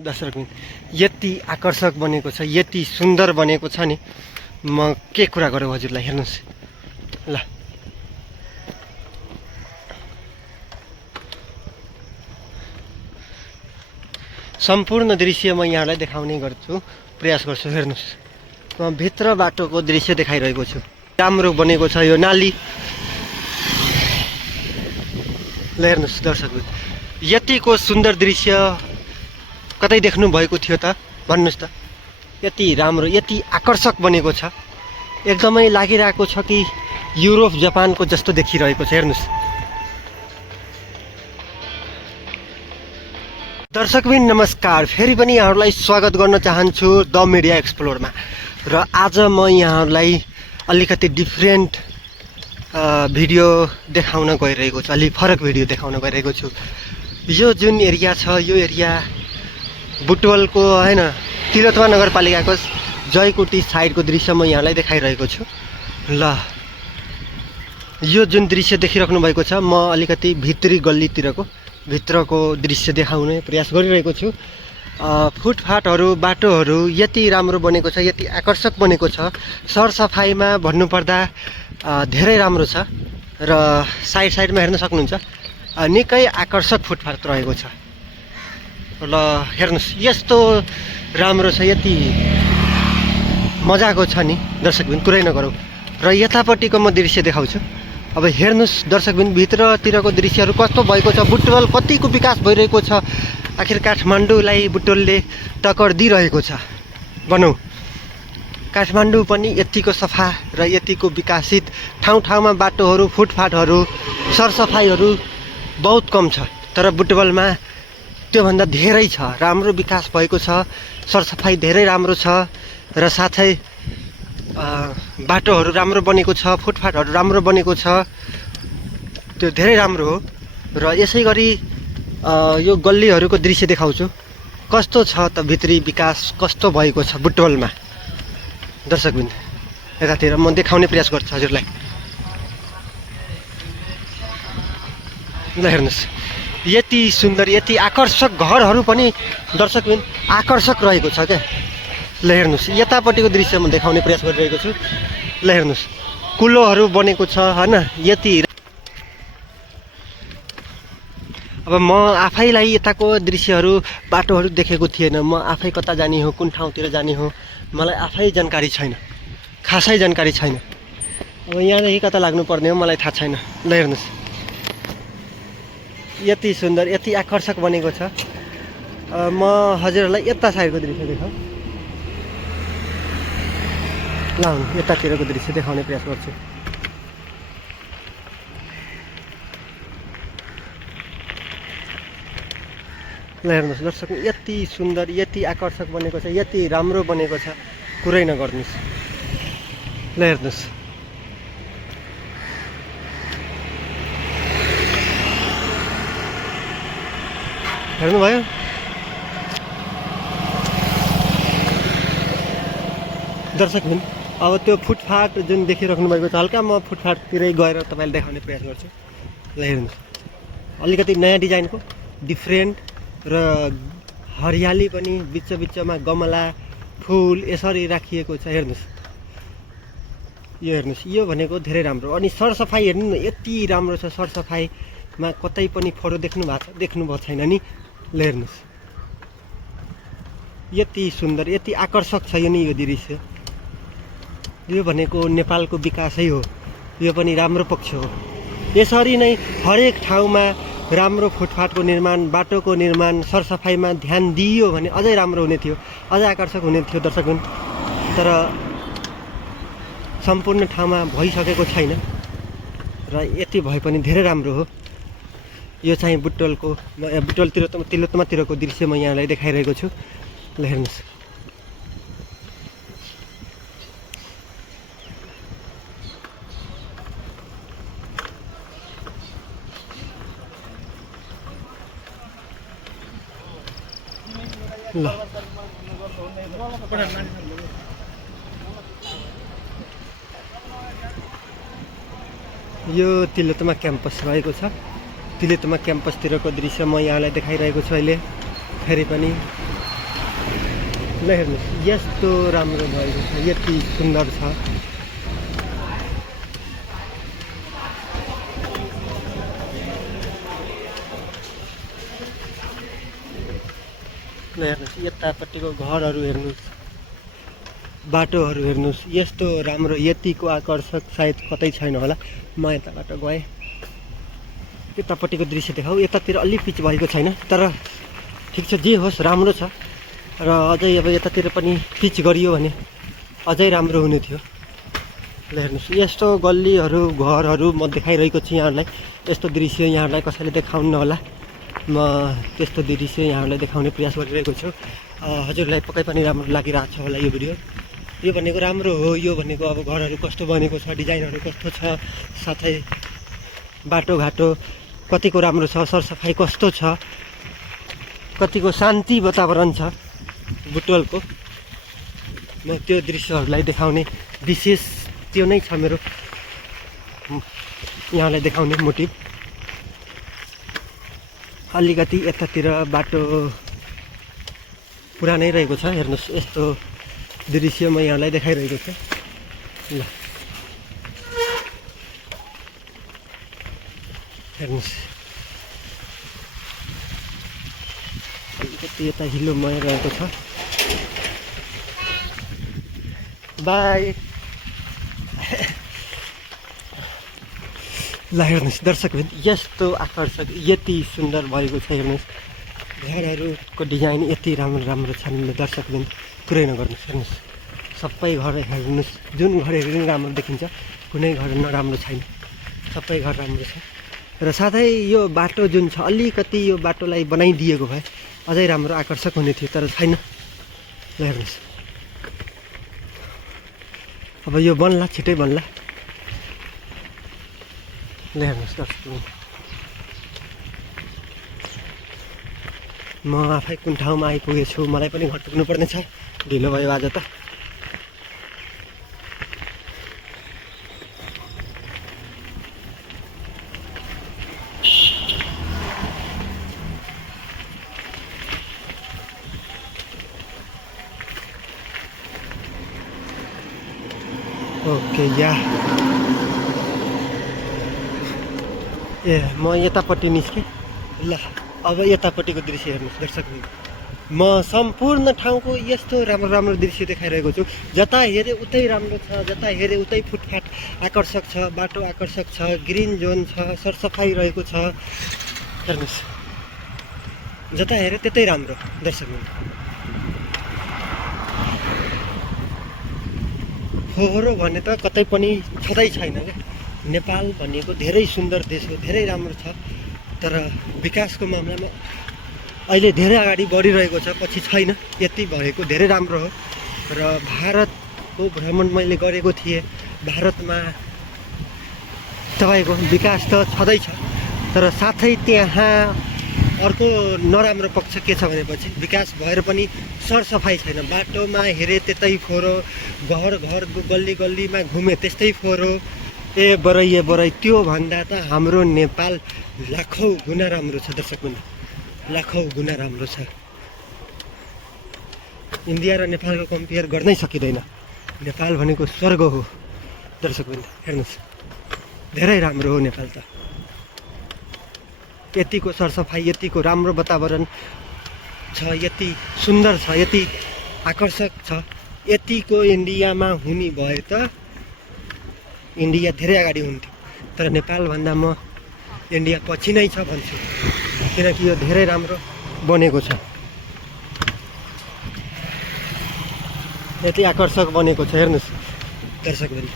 दर्शकबिन यति आकर्षक बनेको छ, यति सुन्दर बनेको छ नि, म के कुरा गरौँ हजुरलाई। हेर्नुहोस् ल, सम्पूर्ण दृश्य म यहाँलाई देखाउने गर्छु, प्रयास गर्छु। हेर्नुहोस्, म भित्र बाटोको दृश्य देखाइरहेको छु। राम्रो बनेको छ यो नाली। ल हेर्नुहोस् दर्शकबिन, यतिको सुन्दर दृश्य कतै देख्नु भएको थियो त भन्नुहोस् त। यति राम्रो, यति आकर्षक बनेको छ, एकदमै लागिरहेको छ कि युरोप जापानको जस्तो देखिरहेको छ। हेर्नुहोस् दर्शकबिन नमस्कार, फेरि पनि यहाँहरूलाई स्वागत गर्न चाहन्छु द मिडिया एक्सप्लोरमा। र आज म यहाँहरूलाई अलिकति डिफ्रेन्ट भिडियो देखाउन गइरहेको छु, अलिक फरक भिडियो देखाउन गइरहेको छु। यो जुन एरिया छ, यो एरिया बुटवलको हैन, तिलोत्तमा नगरपालिकाको जयकोटी साइडको दृश्य म यहाँलाई देखाइरहेको छु। ल यो जुन दृश्य देखिराख्नु भएको छ, म अलिकति भित्री गल्लीतिरको भित्रको दृश्य देखाउने प्रयास गरिरहेको छु। फुटपाथहरू, बाटोहरू यति राम्रो बनेको छ, यति आकर्षक बनेको छ। सरसफाइमा भन्नुपर्दा धेरै राम्रो छ। र साइडमा हेर्न सक्नुहुन्छ, निकै आकर्षक फुटपाथ रहेको छ। ल हेर्नुहोस्, यस्तो राम्रो छ, यति मजाको छ नि दर्शकबिन, कुरै नगरौँ। र यतापट्टिको म दृश्य देखाउँछु। अब हेर्नुहोस् दर्शकबिन, भित्रतिरको दृश्यहरू कस्तो भएको छ, बुटवल कतिको विकास भइरहेको छ। आखिर काठमाडौँलाई बुटवलले टक्कर दिइरहेको छ भनौँ। काठमाडौँ पनि यतिको सफा र यतिको विकसित, ठाउँ ठाउँमा बाटोहरू, फुटपाथहरू, सरसफाइहरू बहुत कम छ। तर बुटवलमा त्योभन्दा धेरै छ, राम्रो विकास भएको छ, सरसफाइ धेरै राम्रो छ। र साथै बाटोहरू राम्रो बनेको छ, फुटपाथहरू राम्रो बनेको छ, त्यो धेरै राम्रो हो। र यसै गरी यो गल्लीहरूको दृश्य देखाउँछु, कस्तो छ त भित्री विकास कस्तो भएको छ बुटवलमा दर्शकबिन। यतातिर म देखाउने प्रयास गर्छु हजुरलाई। ल हेर्नुहोस्, यति सुन्दर, यति आकर्षक घरहरू पनि दर्शकबिन आकर्षक रहेको छ क्या। ल हेर्नुहोस्, यतापट्टिको दृश्य म देखाउने प्रयास गरिरहेको छु। ल हेर्नुहोस्, कुलोहरू बनेको छ हैन, यति। अब म आफैलाई यताको दृश्यहरू, बाटोहरू देखेको थिएन, म आफै कता जाने हो, कुन ठाउँतिर जाने हो, मलाई आफै जानकारी छैन, खासै जानकारी छैन। अब यहाँदेखि कता लाग्नुपर्ने हो मलाई थाहा छैन। ल हेर्नुहोस्, यति सुन्दर, यति आकर्षक बनेको छ। म हजुरहरूलाई यता साइडको दृश्य देखाउँ। ल यतातिरको दृश्य देखाउने प्रयास गर्छु। ल हेर्नुहोस् दर्शक, यति सुन्दर, यति आकर्षक बनेको छ, यति राम्रो बनेको छ, कुरै नगर्नुहोस्। ल हेर्नुहोस्, हेर्नुभयो दर्शकबिन। अब त्यो फुटपाथ जुन देखिराख्नु भएको छ, हल्का म फुटपाथतिरै गएर तपाईँलाई देखाउने प्रयास गर्छु। ल हेर्नुहोस्, अलिकति नयाँ डिजाइनको, डिफ्रेन्ट र हरियाली पनि, बिचमा गमला, फुल यसरी राखिएको छ। हेर्नुहोस्, यो हेर्नुहोस्, यो भनेको धेरै राम्रो। अनि सरसफाइ हेर्नु न, यति राम्रो छ। सरसफाइमा कतै पनि फोहोर देख्नुभएको छैन नि। ल हेर्नुहोस्, यति सुन्दर, यति आकर्षक छ यो नि यो दृश्य। यो भनेको नेपालको विकासै हो, यो पनि राम्रो पक्ष हो। यसरी नै हरेक ठाउँमा राम्रो फुटपाथको निर्माण, बाटोको निर्माण, सरसफाइमा ध्यान दिइयो भने अझै राम्रो हुने थियो, अझै आकर्षक हुने थियो दर्शकबिन। तर सम्पूर्ण ठाउँमा भइसकेको छैन, र यति भए पनि धेरै राम्रो हो। यो चाहिँ तिलोत्तमातिरको दृश्य म यहाँलाई देखाइरहेको छु। ल हेर्नुहोस्, ल यो तिलोत्तमा क्याम्पस रहेको छ। तिलोत्तमा क्याम्पसतिरको दृश्य म यहाँलाई देखाइरहेको छु अहिले फेरि पनि। ल हेर्नुहोस् यस्तो राम्रो भएको छ, यति सुन्दर छ। ल हेर्नुहोस् यतापट्टिको घरहरू हेर्नुहोस्, बाटोहरू हेर्नुहोस्, यस्तो राम्रो यतिको आकर्षक सायद कतै छैन होला। म यताबाट गएँ, यतापट्टिको दृश्य देखाऊ। यतातिर अलि पिच भएको छैन, तर ठिक छ, जे होस् राम्रो छ। र अझै अब यतातिर पनि पिच गरियो भने अझै राम्रो हुने थियो। ल हेर्नुहोस् यस्तो गल्लीहरू घरहरू म देखाइरहेको छु यहाँहरूलाई। यस्तो दृश्य यहाँहरूलाई कसैले देखाउन्न होला, म त्यस्तो दृश्य यहाँहरूलाई देखाउने प्रयास गरिरहेको छु। हजुरलाई पक्कै पनि राम्रो लागिरहेको छ होला यो भिडियो। यो भनेको राम्रो हो, यो भनेको अब घरहरू कस्तो बनेको छ, डिजाइनहरू कस्तो छ, साथै बाटोघाटो कतिको राम्रो छ, सरसफाइ कस्तो छ, कतिको शान्ति वातावरण छ बुटवलको। म त्यो दृश्यहरूलाई देखाउने विशेष त्यो नै छ मेरो यहाँलाई देखाउने मोटिभ। अलिकति यतातिर बाटो पुरानै रहेको छ। हेर्नुहोस् यस्तो दृश्य म यहाँलाई देखाइरहेको छु। ल हेर्नुहोस् अलिकति यता हिलोमय रहेको छ। बाई। ल हेर्नुहोस् दर्शकबिन यस्तो आकर्षक यति सुन्दर भएको छ। हेर्नुहोस् घरहरूको डिजाइन यति राम्रो राम्रो छन् दर्शकबिन, कुरै नगर्नुहोस्। हेर्नुहोस् सबै घर हेर्नुहोस्, जुन घर हेरे पनि राम्रो देखिन्छ, कुनै घर नराम्रो छैन, सबै घर राम्रो छ। र साथै यो बाटो जुन छ अलिकति यो बाटोलाई बनाइदिएको भए अझै राम्रो आकर्षक हुने थियो, तर छैन। ल हेर्नुहोस् अब यो बन्ला, छिटै बन्ला। ल हेर्नुहोस् दर्शकबिन म आफै कुन ठाउँमा आइपुगेछु, मलाई पनि घर पुग्नु पर्ने छ, ढिलो भयो आज त। ओके या ए म यतापट्टि निस्केँ। ल अब यतापट्टिको दृश्य हेर्नुहोस् दर्शकबिन, म सम्पूर्ण ठाउँको यस्तो राम्रो राम्रो दृश्य देखाइरहेको छु। जता हेरे उतै राम्रो छ, जता हेरे उतै फुटफाट आकर्षक छ, बाटो आकर्षक छ, ग्रिन जोन छ, सरसफाइ रहेको छ। हेर्नुहोस् जता हेरे त्यतै राम्रो दर्शकबिन। फोहोरो भने त कतै पनि छँदै छैन क्या। नेपाल भनेको धेरै सुन्दर देश हो, धेरै राम्रो छ, तर विकासको मामलामा अहिले धेरै अगाडि बढिरहेको छ, पछि छैन। यति भएको धेरै राम्रो हो। र भारतको भ्रमण मैले गरेको थिएँ। भारतमा तपाईँको विकास त छँदैछ, तर साथै त्यहाँ अर्को नराम्रो पक्ष के छ भनेपछि विकास भएर पनि सरसफाइ छैन। बाटोमा हेरे त्यतै फोहोरो, घर गल्ली गल्लीमा घुमे त्यस्तै फोहोरो। ए बरै त्यो भन्दा त हाम्रो नेपाल लाखौँ गुणा राम्रो छ दर्शकबिन, लाखौँ गुणा राम्रो छ। इन्डिया र नेपालको कम्पेयर गर्नै सकिँदैन। नेपाल भनेको स्वर्ग हो दर्शकबिन। हेर्नुहोस् धेरै राम्रो हो नेपाल त। यतिको सरसफाइ, यतिको राम्रो वातावरण छ, यति सुन्दर छ, यति आकर्षक छ। यतिको इन्डियामा हुने भए त इन्डिया धेरै अगाडि हुन्थ्यो, तर नेपालभन्दा म इन्डिया पछि नै छ भन्छु, किनकि यो धेरै राम्रो बनेको छ, यति आकर्षक बनेको छ। हेर्नुहोस् दर्शकबिन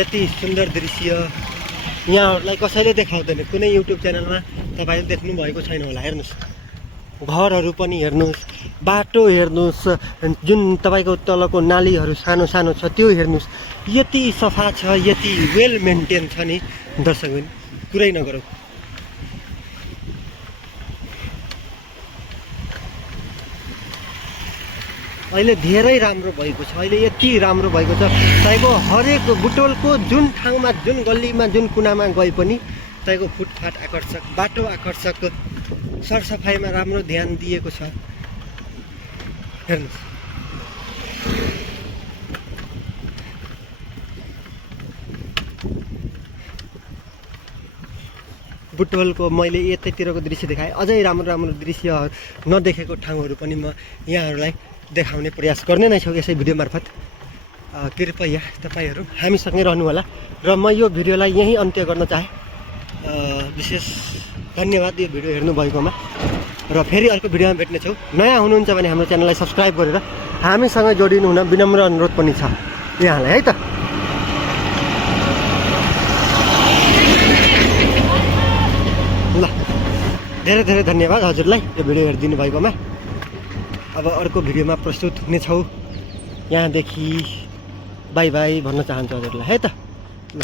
यति सुन्दर दृश्य यहाँहरूलाई कसैले देखाउँदैन, कुनै युट्युब च्यानलमा तपाईँले देख्नु भएको छैन होला। हेर्नुहोस् घरहरू पनि हेर्नुहोस्, बाटो हेर्नुहोस्, जुन तपाईँको तलको नालीहरू सानो सानो छ त्यो हेर्नुहोस्, यति सफा छ, यति वेल मेन्टेन छ नि दर्शकबिन, कुरै नगरौँ। अहिले धेरै राम्रो भएको छ, अहिले यति राम्रो भएको छ। तपाईँको हरेक बुटवलको जुन ठाउँमा, जुन गल्लीमा, जुन कुनामा गए पनि तपाईँको फुटफाट आकर्षक, बाटो आकर्षक, सरसफाइमा राम्रो ध्यान दिएको छ। हेर्नुहोस् बुटवलको मैले यतैतिरको दृश्य देखाएँ। अझै राम्रो राम्रो दृश्य नदेखेको ठाउँहरू पनि म यहाँहरूलाई देखाउने प्रयास गर्ने नै छु यसै भिडियो मार्फत। कृपया तपाईँहरू हामीसँगै रहनुहोला र म यो भिडियोलाई यहीँ अन्त्य गर्न चाहेँ। विशेष धन्यवाद यो भिडियो हेर्नुभएकोमा र फेरि अर्को भिडियोमा भेट्नेछौँ। नयाँ हुनुहुन्छ भने हाम्रो च्यानललाई सब्सक्राइब गरेर हामीसँग जोडिनु हुन विनम्र अनुरोध पनि छ यहाँलाई है त। ल धेरै धेरै धन्यवाद हजुरलाई यो भिडियो हेरिदिनु भएकोमा। अब अर्को भिडियोमा प्रस्तुत हुनेछौँ। यहाँदेखि बाई बाई भन्न चाहन्छु हजुरलाई है त। ल